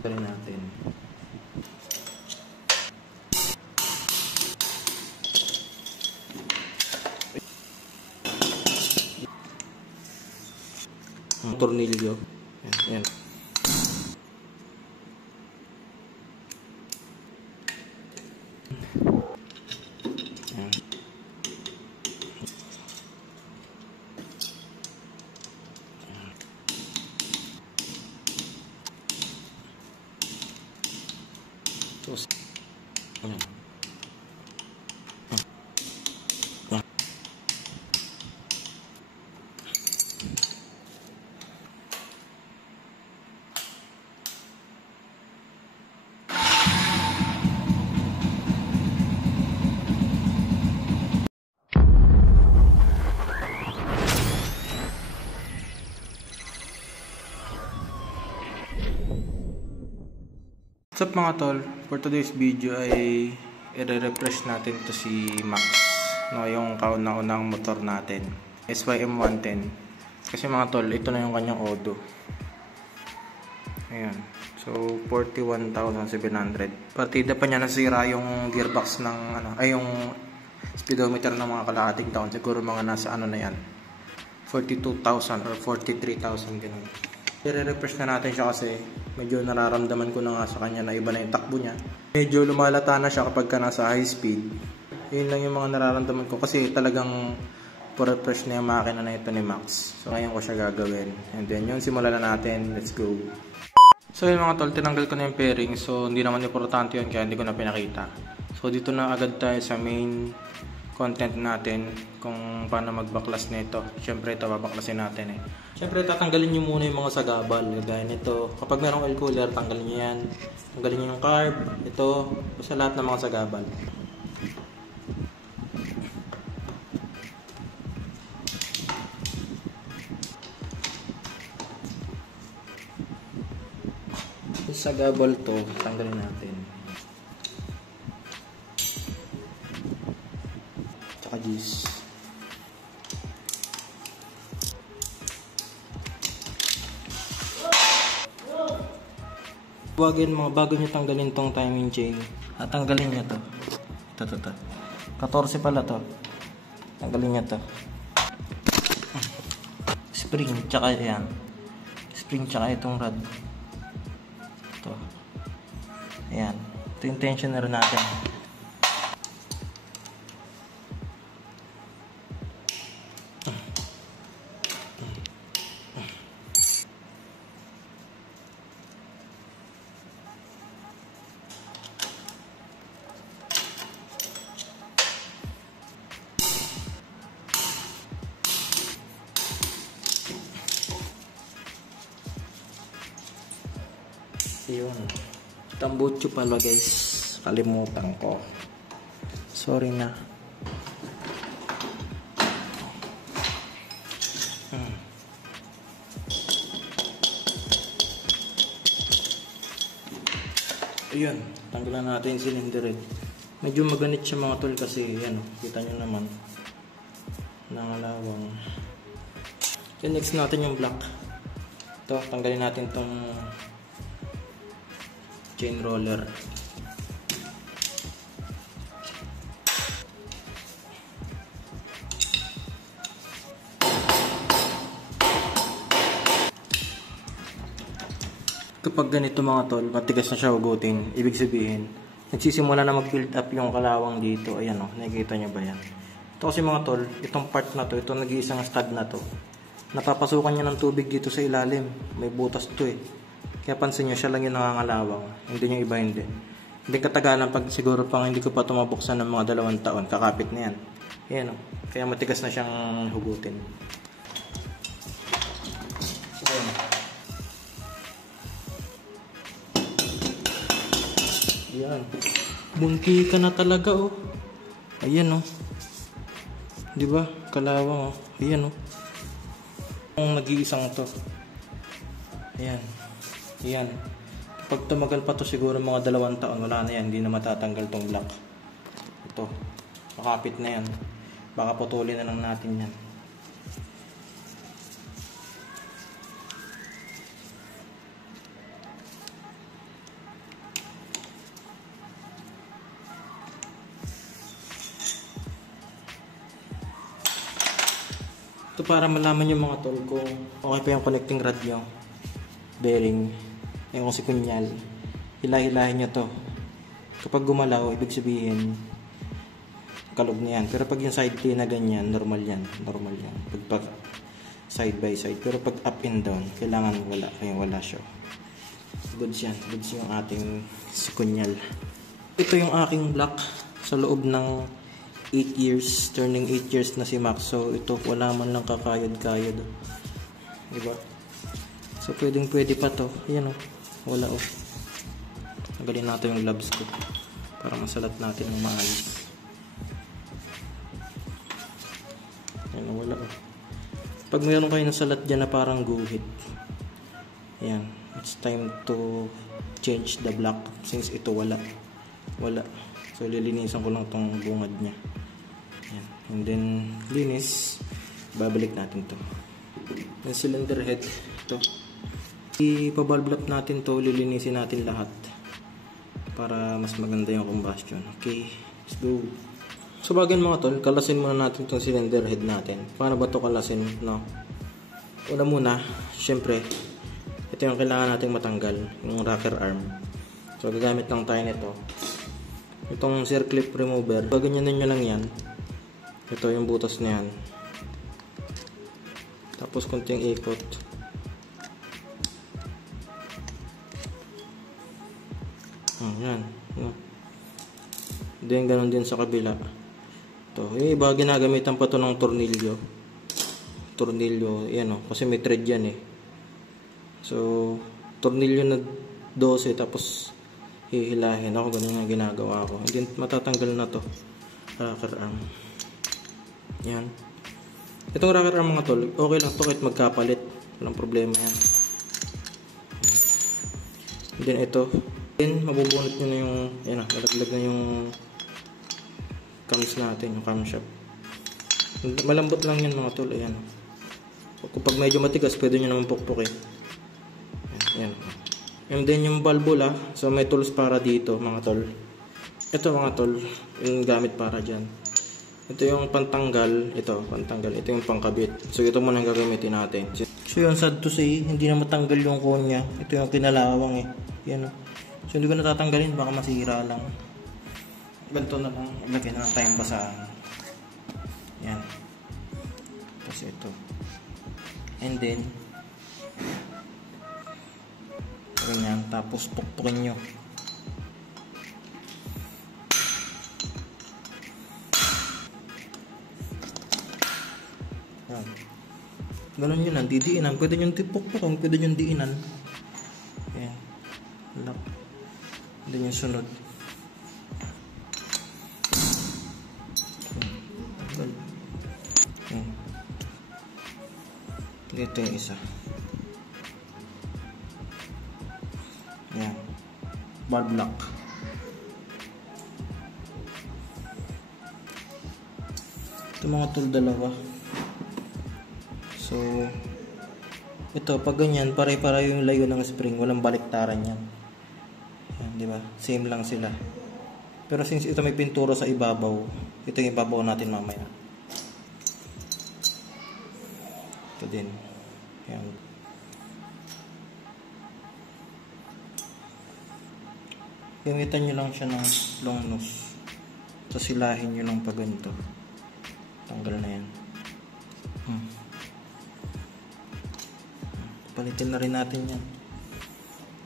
Try natin. Ang tornilyo. Ayan. Tapos, ayan. What's up mga tol? For today's video ay i-refresh natin to si Max, no, yung kauna-unang motor natin, SYM 110. Kasi mga tol, ito na yung kanyang odo. Ayan. So 41,700. Partida pa niya nasira yung gearbox ng yung speedometer ng mga kalahating taon. Siguro mga nasa na yan, 42,000 or 43,000 ganun. I-refresh na natin siya kasi medyo nararamdaman ko na nga sa kanya na iba na yung takbo niya. Medyo lumalata na siya kapag ka nasa high speed. Yun lang yung mga nararamdaman ko kasi talagang refresh na yung makina na ito ni Max. So ngayon ko siya gagawin. And then yun, simulan na natin. Let's go. So yun mga tol, tinanggal ko na yung pairing. So hindi naman importante yun kaya hindi ko na pinakita. So dito na agad tayo sa main content natin kung paano magbaklas nito. Siyempre ito babaklasin natin eh. Siyempre tatanggalin nyo muna yung mga sagabal gaya nito. Kapag merong oil cooler, tanggalin nyo yan. Tanggalin nyo yung carb, ito, basta lahat ng mga sagabal. Yung sagabal to, tanggalin natin. Tsaka gis. Huwagin mga bago nyo tanggalin tong timing chain. Tanggalin nyo to. Ito. 14 pala to. Tanggalin nyo to. Spring, tsaka yan. Spring, tsaka itong rod. Ito. Ayan. Ito yung tensioner natin. Yun. Tambutso pala guys. Kalimutan ko. Sorry na. Ayun. Tanggalan natin yung cylinder head. Medyo maganit siya mga tol kasi yan. Kita nyo naman. Nangalawang. So next natin yung block. Ito. Tanggalin natin itong chain roller. Kapag ganito mga tol, matigas na siya hugutin, ibig sabihin, nagsisimula na mag-build up yung kalawang dito. Ayan o, nakikita nyo ba yan? Ito kasi mga tol, itong part na to, itong nag-iisang stud na to, napapasukan niya ng tubig dito sa ilalim. May butas to eh. Kaya pansin nyo, siya lang yung nangangalawang. Hindi yung iba hindi. Hindi katagalan pag siguro pang hindi ko pa tumabuksan ng mga 2 taon. Kakapit na yan. Ayan o. Kaya matigas na siyang hugutin. Ayan. Ayan. Bunti ka na talaga o. Ayan o. Diba? Kalawang o. Ayan o. Ang nag-iisang to. Ayan. Ayan. Pag tumagal pa to siguro mga 2 taon, wala na yan. Hindi na matatanggal tong block. Ito. Makapit na yan. Baka putulin na lang natin yan. Ito para malaman yung mga tol kung okay pa yung connecting rod nyo, bearing, yung si kunyal. Hila-hilahin nyo to. Kapag gumalaw, ibig sabihin kalog na yan. Pero pag yung side play na ganyan, normal yan. Normal yan. Pag side by side. Pero pag up and down, kailangan wala. Kaya wala siya. Goods yan. Goods yung ating sikunyal. Ito yung aking block sa loob ng 8 years. Turning 8 years na si Max. So ito wala man lang kakayod-kayod. Diba? So pwedeng pwede pa to. Ayan o. Wala o. Tanggalin natin yung gloves ko. Para masalat natin ng maayos. Ayan, wala o. Pag mayroon kayo ng salat dyan na parang guhit, ayan, it's time to change the block since ito wala. So lilinisan ko lang tong bungad nya. Ayan. And then linis, babalik natin to. Yung cylinder head, ito. Ipa-valve up natin to, lilinisin natin lahat para mas maganda yung combustion. Okay, let's go. So bagay mga tol, kalasin muna natin itong cylinder head natin. Paano ba ito kalasin? No? Una muna, syempre, ito yung kailangan nating matanggal, yung rocker arm. So gagamit lang tayo nito. Itong circlip remover, gaganyanin nyo lang yan. Ito yung butas na yan. Tapos konting ikot. Yan. Then ganun din sa kabila. Ito, iba ginagamitan pa to ng tornilyo. Yan o, kasi may thread yan eh. So, tornilyo na 12 tapos hihilahin ako, ganun ang ginagawa ko. Hindi matatanggal na to. Rocker arm. Yan. Itong rocker arm mga tol, okay lang to kahit magkapalit. Walang problema yan. Then ito, then mabubunot nyo na yung, yan na, malaglag na yung cams natin, yung camshaft. Malambot lang yan mga tol, ayan. Kapag medyo matigas, pwede nyo naman pukpukin. Ayan. And then yung valvula, so may tools para dito mga tol. Ito mga tol, yung gamit para dyan. Ito yung pantanggal, ito yung pangkabit. So ito muna ang gagamitin natin. So yun, sad to say, hindi na matanggal yung konya. Ito yung kinalawang eh. Yan. So hindi ko natatanggalin, baka masira lang. Ganito na lang, ilagay na lang tayong basahan. Yan. Tapos ito. And then ganyan, tapos pukpukin nyo. Yan. Ganun yun lang, didiinan. Pwede nyo tipukpukin, pwede nyo diinan. Yan. Lock. Pwede nyo sunod. Yan. Dito yung isa. Yan. Valve lock. Ito mga tool dalawa. So, ito pag ganyan, pare-pareho yung layo ng spring, walang baliktaran yan. Yan, di ba? Same lang sila. Pero since ito may pintura sa ibabaw, ito yung ibabaw natin mamaya. Ito din. Yan. Gamitan nyo lang siya ng long nose. Tapos silahin nyo lang pag ganito. Tanggal na yan. Palitin na rin natin yan.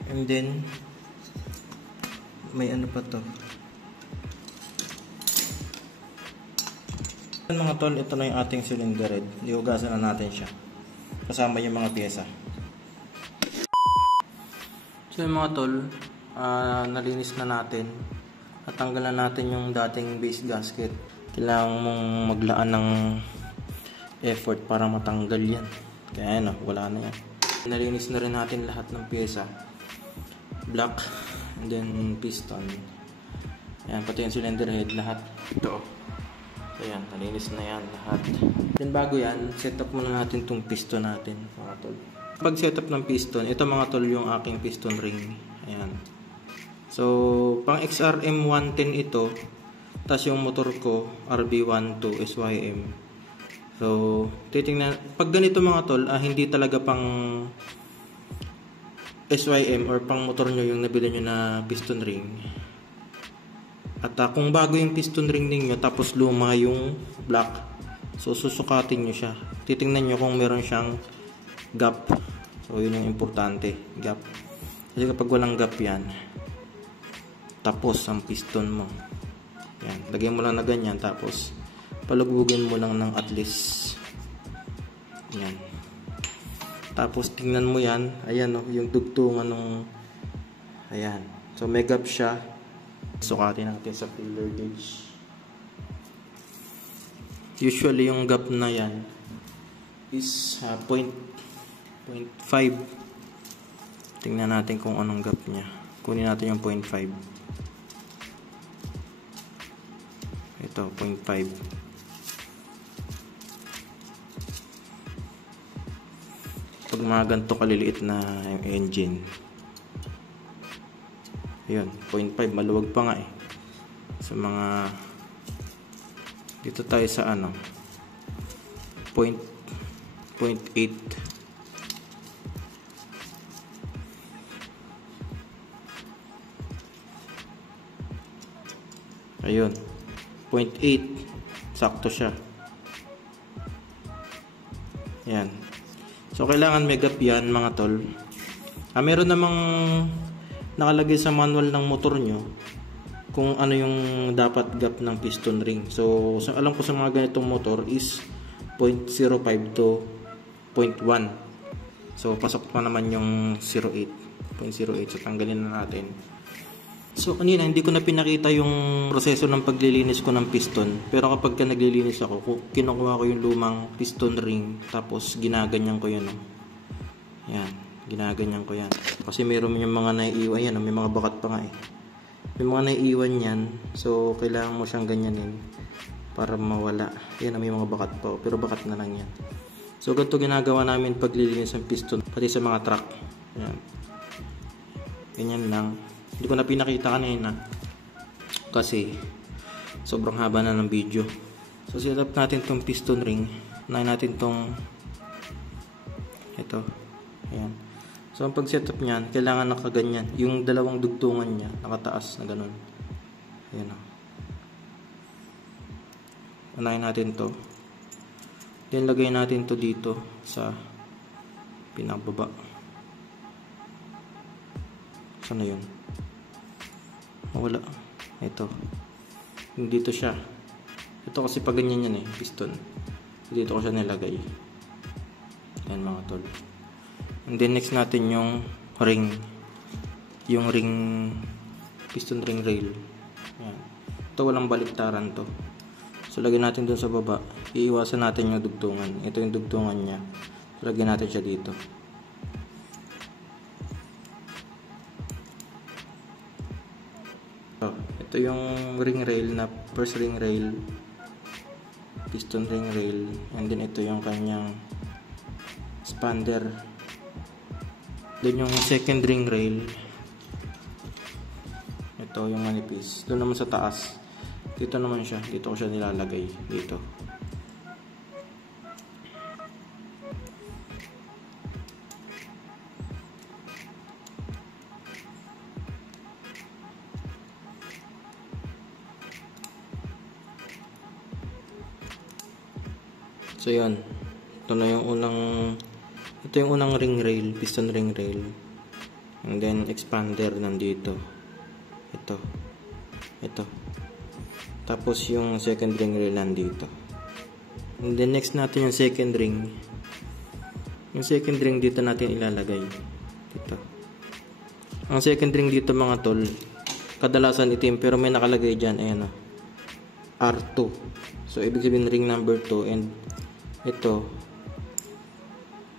And then may ano pa to. Mga tol, ito na yung ating cylinder head. Ihugasan na natin siya. Kasama yung mga pyesa. So yung mga tol, nalinis na natin. At tanggalan natin yung dating base gasket. Kailangan mong maglaan ng effort para matanggal yan. Kaya ano, wala na yan. Nalinis na rin natin lahat ng pyesa. Block, and then piston. Ayan, pati yung cylinder head, lahat. Ito. Ayan, nalinis na yan lahat. Then bago yan, set up muna natin itong piston natin, mga tol. Pag set up ng piston, ito mga tol yung aking piston ring. Ayan. So, pang XRM 110 ito. Tapos yung motor ko, RB12 SYM. So, titingnan. Pag ganito mga tol, hindi talaga pang SYM or pang motor nyo yung nabili nyo na piston ring. At kung bago yung piston ring ninyo tapos luma yung block, so susukatin nyo siya. Titingnan nyo kung meron siyang gap. So, yun yung importante, gap. Kasi kapag walang gap yan, tapos ang piston mo. Yan, lagyan mo lang na ganyan, tapos palugbugin mo lang ng at least. Yan. Tapos tingnan mo yan, ayan o, yung dugtungan ng, ayan. So may gap siya. Sukatin natin sa feeler gauge. Usually yung gap na yan is 0.5. Tingnan natin kung anong gap niya. Kunin natin yung 0.5. Ito, 0.5. Pag mga ganito kaliliit na yung engine, ayun, 0.5, maluwag pa nga eh. Sa mga, dito tayo sa 0.8. Ayun, 0.8, sakto siya. Yan. So, kailangan may gap yan mga tol. Meron namang nakalagay sa manual ng motor nyo kung ano yung dapat gap ng piston ring. So, alam ko sa mga ganitong motor is 0.05 to 0.1. So, pasok pa naman yung 0.8. So, tanggalin na natin. So, kanina hindi ko na pinakita yung proseso ng paglilinis ko ng piston. Pero kapag naglilinis ako, kinukuha ko yung lumang piston ring, tapos ginaganyan ko yun. Yan, ginaganyan ko yan. Kasi meron yung mga naiiwan yan, may mga bakat pa nga eh. May mga naiiwan yan, so kailangan mo siyang ganyanin para mawala. Yan, may mga bakat pa, pero bakat na lang yan. So, ganito ginagawa namin paglilinis ng piston, pati sa mga truck. Yan. Ganyan lang. Hindi ko na pinakita kanina kasi sobrang haba na ng video. So, set up natin tong piston ring. Unahin natin tong ito. Ayan. So, ang pag setup niyan, kailangan nakaganyan. Yung dalawang dugtungan niya, nakataas na ganun. Ayan o. Unahin natin to. Then, lagay natin to dito sa pinakababa. Saan na yun? Wala. Ito. Dito siya. Ito kasi pag ganyan yan eh, piston. Dito ko siya nilagay. Yan mga tol. And then next natin yung ring. Yung ring, piston ring rail. Yan. Ito walang baliktaran to. So lagyan natin dun sa baba. Iiwasan natin yung dugtungan. Ito yung dugtungan niya. So lagyan natin siya dito. Ito yung ring rail na first ring rail, piston ring rail, and then ito yung kanyang expander. Then yung second ring rail, ito yung manipis. Doon naman sa taas, dito naman siya, dito ko siya nilalagay, dito. So yan, ito yung unang ring rail, piston ring rail, and then expander nandito, ito, tapos yung second ring rail nandito, and then next natin yung second ring dito natin ilalagay, dito. Ang second ring dito mga tol, kadalasan itim pero may nakalagay dyan, ayan o, R2, so ibig sabihin ring number 2, and ito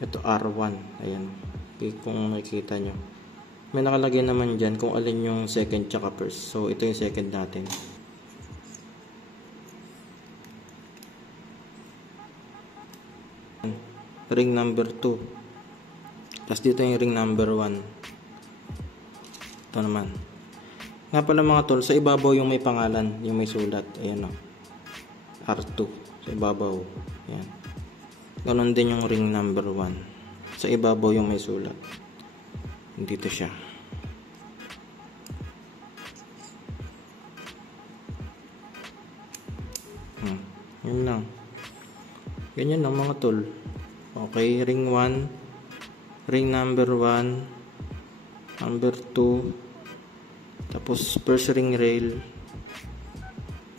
R1. Ayan. Okay, kung makikita nyo. May nakalagay naman dyan kung alin yung second tsaka first. So, ito yung second natin. Ring number 2. Tapos dito yung ring number 1. Ito naman. Nga pala mga tol, sa ibabaw yung may pangalan, yung may sulat. Ayan o. R2. Sa ibabaw. Ayan. Ganon din yung ring number 1. Sa ibabaw yung may sulat. Dito siya. Yun lang. Ganyan lang mga tol. Okay, ring 1, ring number 1, number 2, tapos first ring rail,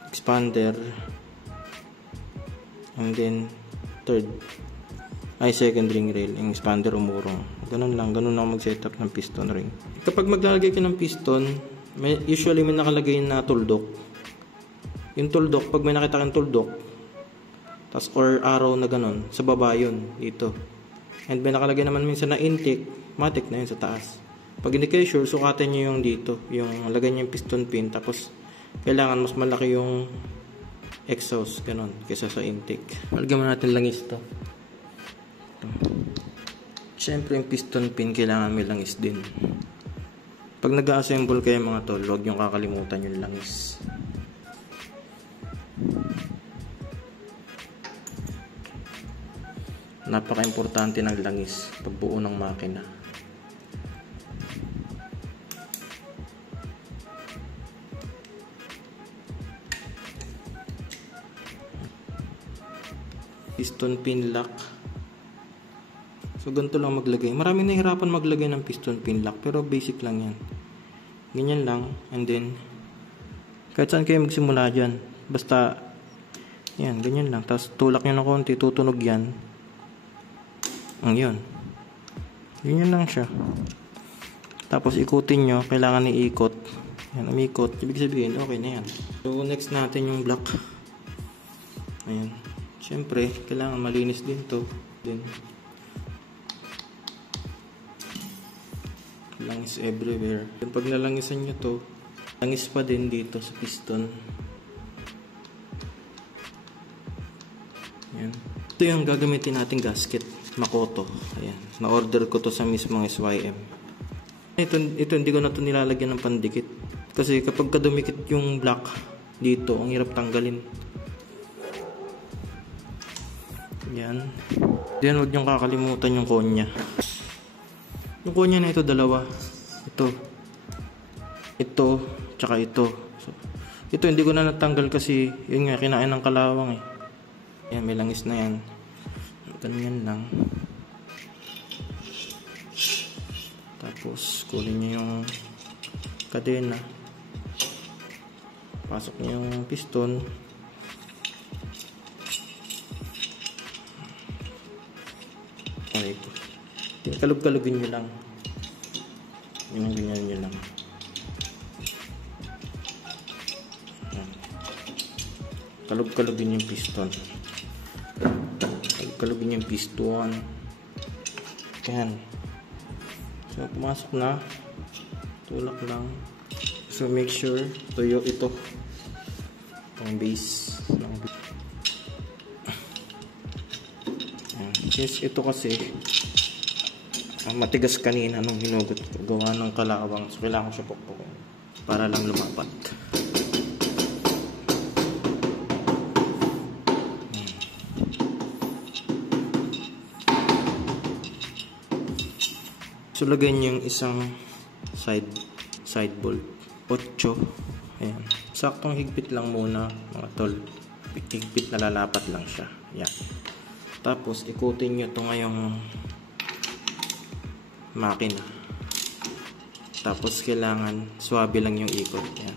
expander, and then second ring rail, yung expander umurong. Ganun lang mag-setup ng piston ring. Kapag maglalagay ka ng piston, usually may nakalagay na tuldok. Yung tuldok, pag may nakita kang tuldok, tas or arrow na ganun, sa baba yun, dito. And may nakalagay naman minsan na intake, matic na yun sa taas. Pag hindi kayo sure, sukatin nyo yung dito, yung lagay nyo yung piston pin, tapos kailangan mas malaki yung exhaust, ganun, kaysa sa intake. Malagyan mo natin langis to. Siyempre yung piston pin, kailangan may langis din. Pag nag-assemble kayo mga tol, huwag yung kakalimutan yung langis. Napaka-importante ng langis pagbuo ng makina. Piston pin lock. So ganito lang maglagay. Maraming nahihirapan maglagay ng piston pin lock, pero basic lang yan. Ganyan lang, and then kahit saan kayo magsimula dyan, basta yan, ganyan lang. Tapos tulak nyo ng konti, tutunog yan. Yun. Yun lang siya. Tapos ikutin nyo. Kailangan iikot. Yan, umikot. Ibig sabihin, okay na yan. So, next natin yung block. Ayan. Siyempre, kailangan malinis din to. Then, langis everywhere. Then, pag nalangisan nyo to, langis pa din dito sa piston. Ayan. Ito yung gagamitin nating gasket. Makoto. Ayan. Na-order ko to sa mismong SYM. Ito hindi ko na to nilalagyan ng pandikit. Kasi kapag kadumikit yung block dito, ang hirap tanggalin. Ayan. Then huwag niyong kakalimutan yung konya. Yung konya na ito, dalawa. Ito, tsaka ito. So, ito hindi ko na natanggal kasi yun nga, kinain ng kalawang eh. Ayan, may langis na yan. Ganyan lang. Tapos kunin nyo yung kadena, pasok nyo yung piston, okay po. Kalug-kalugin nyo lang, yung ganyan nyo lang. Kalug-kalugin yung piston, kalugin yung piston. Yan. So, pumasok na. Tulak lang. So, make sure tuyo ito. Ang base. Yan. Since ito kasi matigas kanina nung hinugot ko. Gawa ng kalawang. So, kailangan ko siya pukpukin para lang lumapat. So, lagay niyo yung isang side bolt. 8. Ayan. Saktong higpit lang muna, mga tol. Higpit na lalapat lang siya. Ayan. Tapos, ikutin niyo ito ngayong makina. Tapos, kailangan swabe lang yung ikot. Ayan.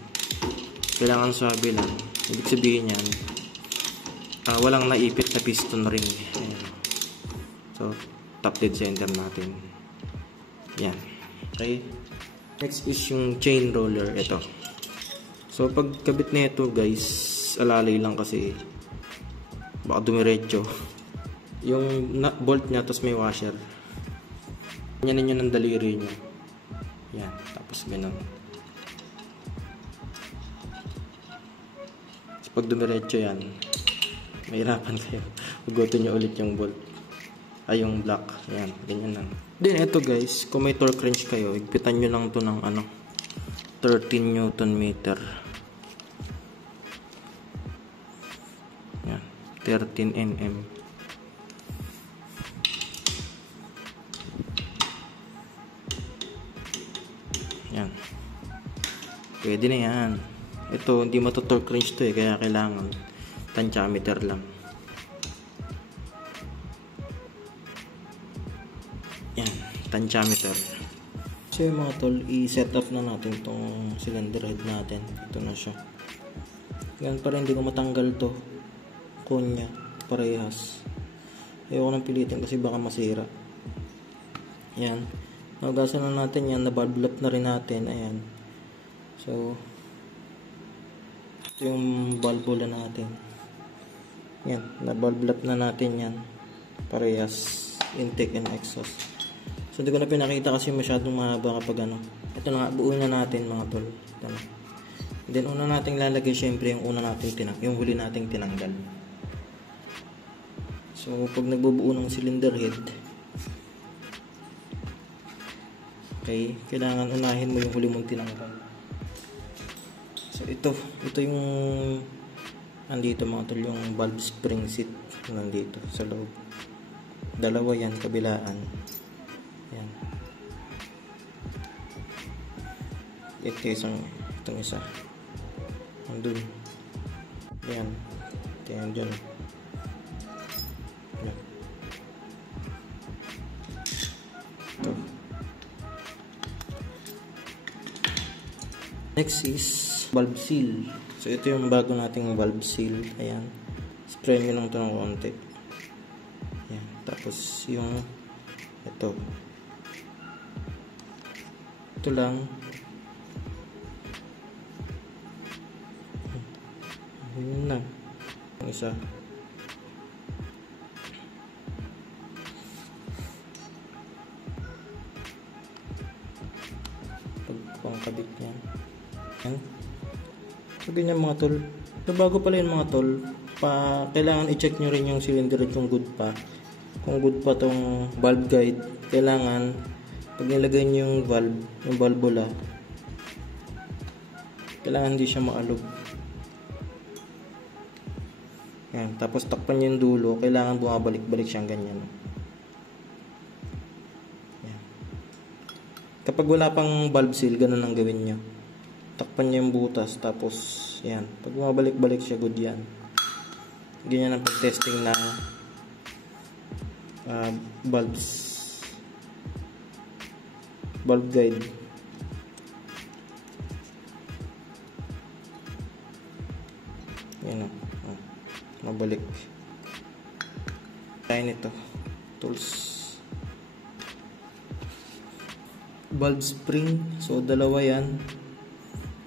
Kailangan swabe lang. Ibig sabihin yan, walang naipit na piston ring. Ayan. So, top dead center natin. Yan. Okay. Next is yung chain roller. Ito. So, pag kabit na ito, guys, alalay lang kasi baka dumiretso. Yung bolt niya, tapos may washer. Ganyan ninyo ng daliri niya. Yan. Tapos ganun. So, pag dumiretso yan, mahirapan kayo. Hugutin nyo ulit yung bolt. Ay, yung block. Yan. Ganyan lang. Then, ito guys, kung may torque wrench kayo, higpitan nyo lang to ng 13 Newton meter. Yan. 13 Nm. Yan. Pwede na yan. Ito, hindi matutorque wrench to kaya kailangan tansyameter lang. Yan, tansyameter. So yung mga tol, i-set up na natin tong cylinder head natin. Ito na siya. Yan, para hindi ko matanggal to. Konya, parehas. Ayoko nang pilitin kasi baka masira. Yan. Nagasan na natin yan. Na-valve lap na rin natin. Ayan. So, ito yung valvula natin. Yan. Na-valve lap na natin yan. Parehas. Intake and exhaust. So, hindi ko na pinakita kasi masyadong mahaba kapag ano. Ito na, buuin na natin mga tol. Ito na. Then, una nating lalagay syempre yung yung huli nating tinanggal. So, pag nagbubuo ng cylinder head, okay, kailangan unahin mo yung huli mong tinanggal. So, ito yung andito mga tol, yung valve spring seat nandito sa loob. Dalawa yan, kabilaan. Yan. Ito itong isa. Andun. Yan. Ito yan dyan. Yan. Ito. Next is valve seal. So ito yung bago nating valve seal. Ayan. Spray nyo lang ito ng konti. Ayan. Tapos yung ito. Ito lang. Yun lang. Yung isa. Pagkabit niya. Yan. So, ganyan mga tol. So, bago pala yung mga tol, kailangan i-check nyo rin yung cylinder at yung good pa. Kung good pa tong valve guide, kailangan pag nilagay nyo yung valve, yung valvula, kailangan hindi siya maalog. Yan. Tapos takpan nyo yung dulo, kailangan bumabalik-balik siyang ganyan. Yan. Kapag wala pang valve seal, ganun ang gawin nyo. Takpan nyo yung butas, tapos yan. Pag bumabalik-balik siya, good yan. Ganyan ang pag-testing na valve guide. Yan o. Mabalik. Tayo nito. Tools. Valve spring. So, dalawa yan.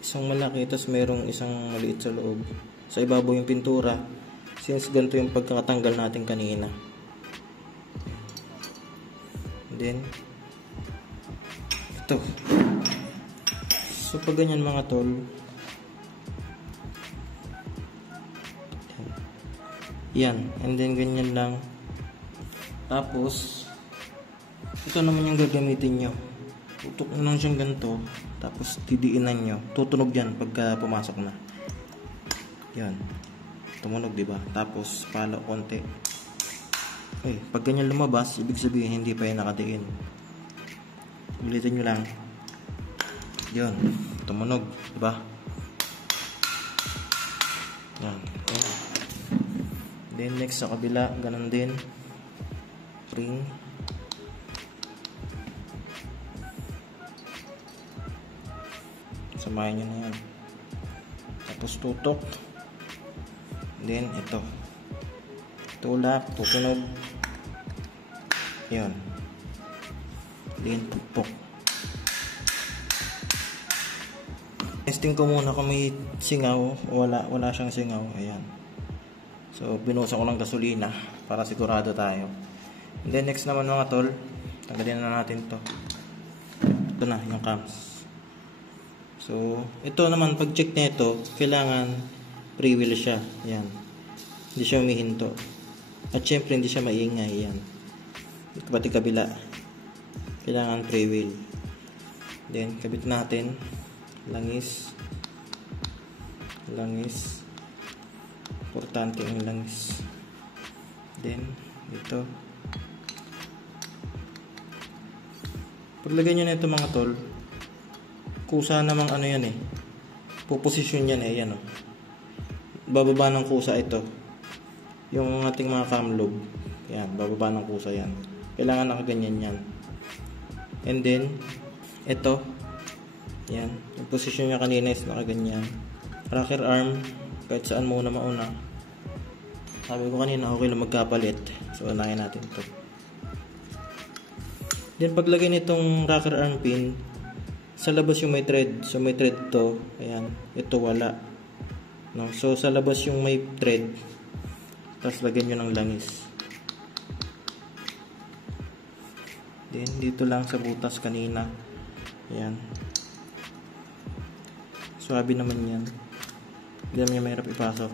Isang malaki, tapos merong isang maliit sa loob. Sa ibabaw yung pintura. Since ganito yung pagkakatanggal natin kanina. And then, ito. So, pag ganyan mga tol, yan. And then, ganyan lang. Tapos, ito naman yung gagamitin nyo. Tutok nyo lang siyang ganito. Tapos, didiinan nyo. Tutunog yan pagka pumasok na. Yan. Tumunog, diba? Tapos, palo konti. Okay. Pag ganyan lumabas, ibig sabihin, hindi pa yan nakadiin. Ulitin nyo lang. Yan. Tumunog, diba? Yan. Okay. Then next sa kabila, ganun din. Spring. Samahin nyo na yan. Tapos tutok. Then ito. Tulak, tutunog. Yan. Then pupok. Testing ko muna kung may singaw. Wala siyang singaw. Ayan. So, binusa ko ng gasolina para sigurado tayo. And then, next naman mga tol, tanggalin na natin to. Ito na, yung cams. So, ito naman, pag check na ito, kailangan pre-wheel siya. Yan. Hindi siya humihinto. At syempre, hindi siya maingay. Yan. Pati kabila. Kailangan pre-wheel. Then, kabit natin. Langis. Langis. Importante ang langis. Then, ito. Paglagay nyo na ito mga tol, kusa namang ano yan eh. Puposisyon yan eh. Yan o. Bababa ng kusa ito. Yung ating mga cam lobe. Yan. Bababa ng kusa yan. Kailangan nakaganyan yan. And then, ito. Yan. Yung posisyon niya kanina is nakaganyan. Rocker arm. Kahit saan muna mauna. Sabi ko kanina okay lang magkapalit. So, unahin natin ito. Then, paglagay nitong rocker arm pin, sa labas yung may thread. So, may thread to. Ayan. Ito wala. No? So, sa labas yung may thread. Tapos, lagyan nyo ng langis. Then, dito lang sa butas kanina. Ayan. Swabe naman yan. Hindi naman yung mahirap ipasok.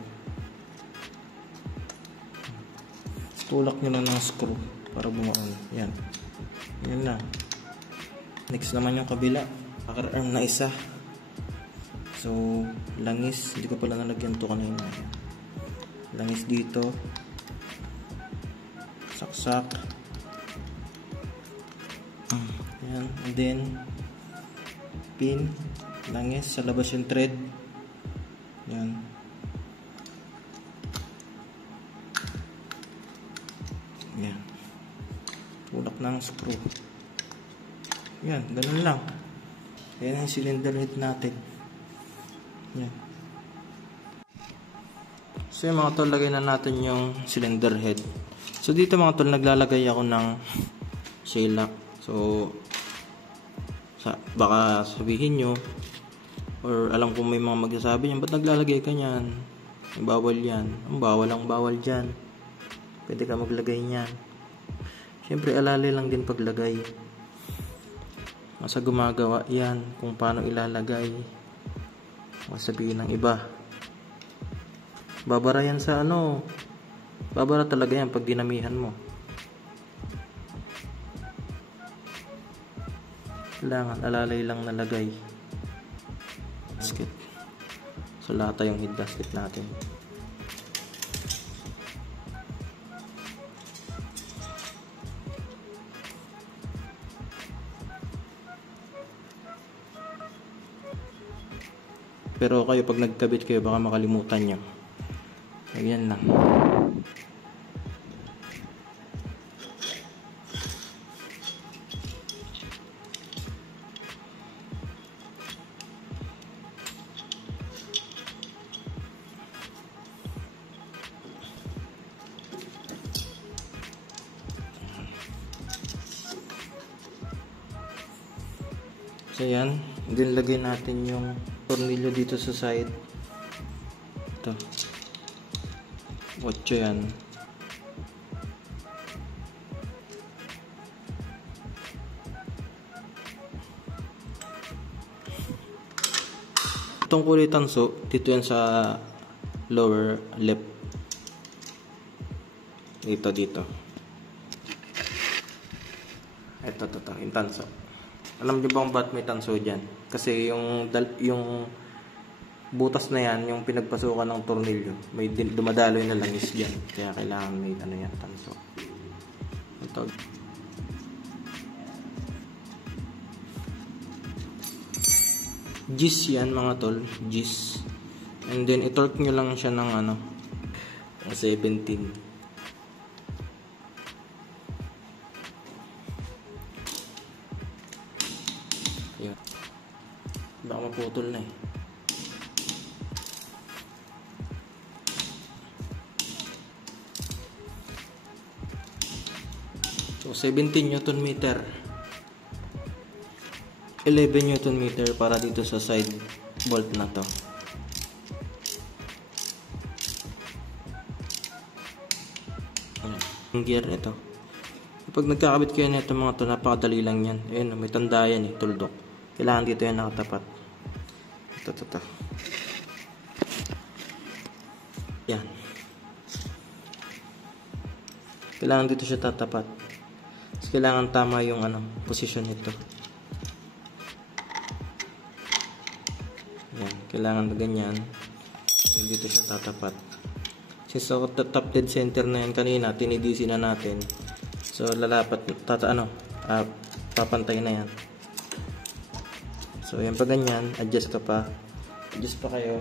Tulak nyo lang ng screw para bumaon. Yan. Yan na. Next naman yung kabila. Rocker arm na isa. So, langis. Hindi ko pala nalagyan to kanina. Yan. Langis dito. Saksak. Yan. And then, pin. Langis. Sa labas yung thread. Yan. Yan. Tulak ng screw. Yan. Ganun lang. Yan ang cylinder head natin. Yan. So yung mga tol, lagay na natin yung cylinder head. So dito mga tol, naglalagay ako ng shellac. So baka sabihin nyo, or alam kong may mga magsasabi nyo, ba't naglalagay ka nyan? Bawal yan. Ang bawal dyan. Pwede ka maglagay nyan. Siyempre alalay lang din paglagay. Masa gumagawa yan kung paano ilalagay. Masabihin ng iba, babara yan sa ano. Babara talaga yan pag dinamihan mo. Kailangan alalay lang nalagay. Gasket. So lata yung head gasket natin. Pero kayo pag nagkabit kayo baka makalimutan nyo. Ayan lang. So yan, din lagay natin yung tornilyo dito sa side. Ito. 8 yan. Itong kulay tanso, dito yan sa lower left. Dito. Ito, yung tanso. Alam niyo bang ba't may tanso dyan? Kasi yung butas na yan, yung pinagpasukan ng tornilyo, may dumadaloy na langis dyan. Kaya kailangan may tanso. Ito. Gis yan mga tol. Gis. And then i-torque nyo lang siya ng 17. Yun. Baka maputol na eh. So 17 Newton meter. 11 Newton meter para dito sa side bolt na to. Ang gear ito. Kapag nagkakabit kayo nito mga to, napakadali lang yan. Ayun, may tanda yan eh, tuldok. Kailangan dito yan nakatapat. Ito. Yan. Kailangan dito siya tatapat. So, kailangan tama yung position nito. Yan, kailangan ganyan. Then dito siya tatapat. Since so, top dead center na yan kanina, tinidisi na natin. So lalapat papantay na yan. So yan, pag ganyan, adjust pa kayo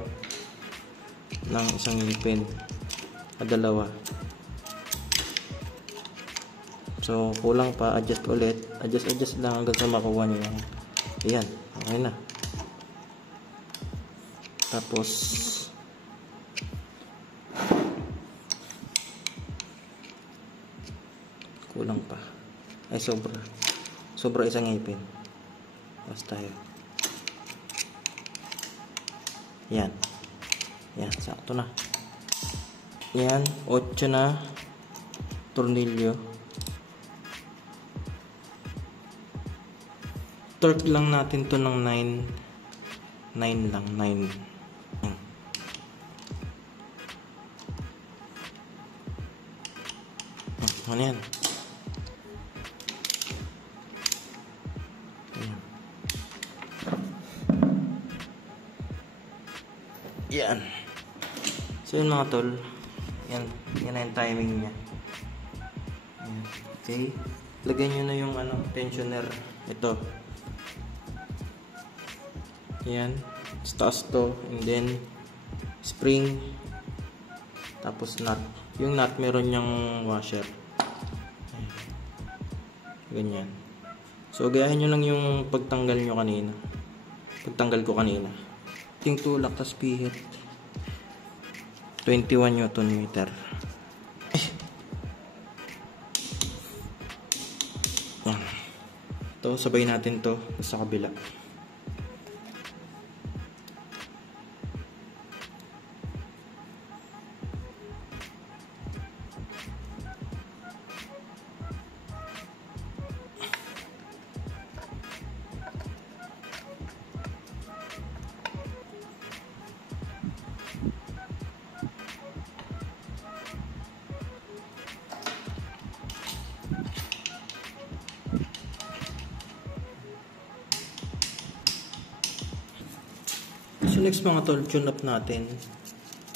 ng isang ngipin o dalawa. So kulang pa, adjust ulit, adjust lang hanggang sa makuha nyo yung ayan, okay na. Tapos kulang pa, ay sobra isang ngipin. Basta tayo yan, sakto na yan. 8 na tornilyo. Torque lang natin to ng 9 lang. Ano yan? Yan. So yun mga tol, yan na yung timing niya. Yan. Okay, lagyan nyo na yung tensioner. Ito yan, sa taas to, and then spring, tapos nut. Yung nut meron niyang washer. Ganyan. So gayahin nyo lang yung pagtanggal ko kanina. Ting tulak, tas pihit. 21 Newton meter. Ito, sabay natin to sa kabila. So next mga tol, tune up natin.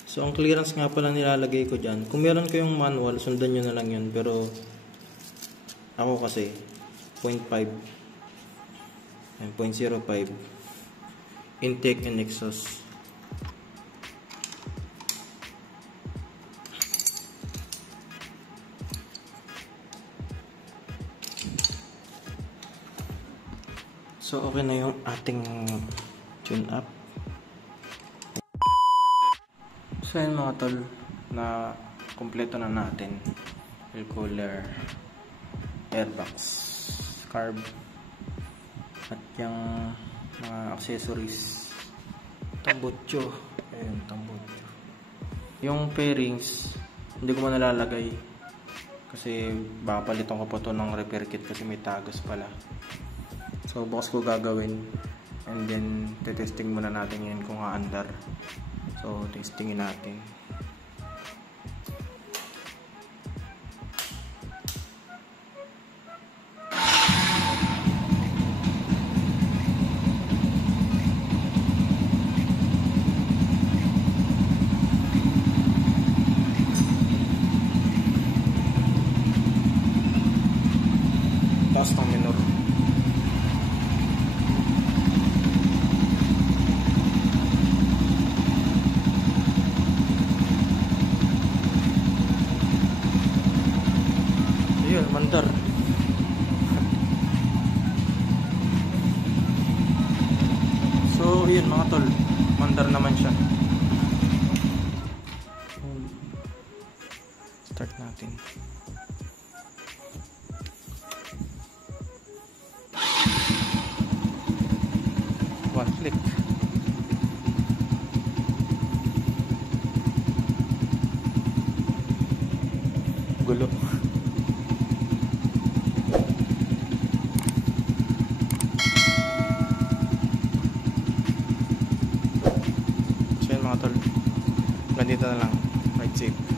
So ang clearance nga pala nilalagay ko dyan. Kung meron kayong manual, sundan nyo na lang yun. Pero ako kasi 0.5 and 0.05 intake and exhaust. So okay na yung ating tune up. So yun mga tol, na kompleto na natin. Oil cooler, airbox, carb, at yung mga accessories. Tambutso. Ayun, tambutso. Yung pairings, hindi ko man nalalagay. Kasi baka palitan ko pa to ng repair kit kasi may tagas pala. So bukas ko gagawin. And then, testing muna natin yun kung aandar. So, testingin natin. Taas ng minor. Mandar. So yun mga tol, mandar naman siya. Start natin. One click. Gulo. Mga tol, ganito na lang, ride safe.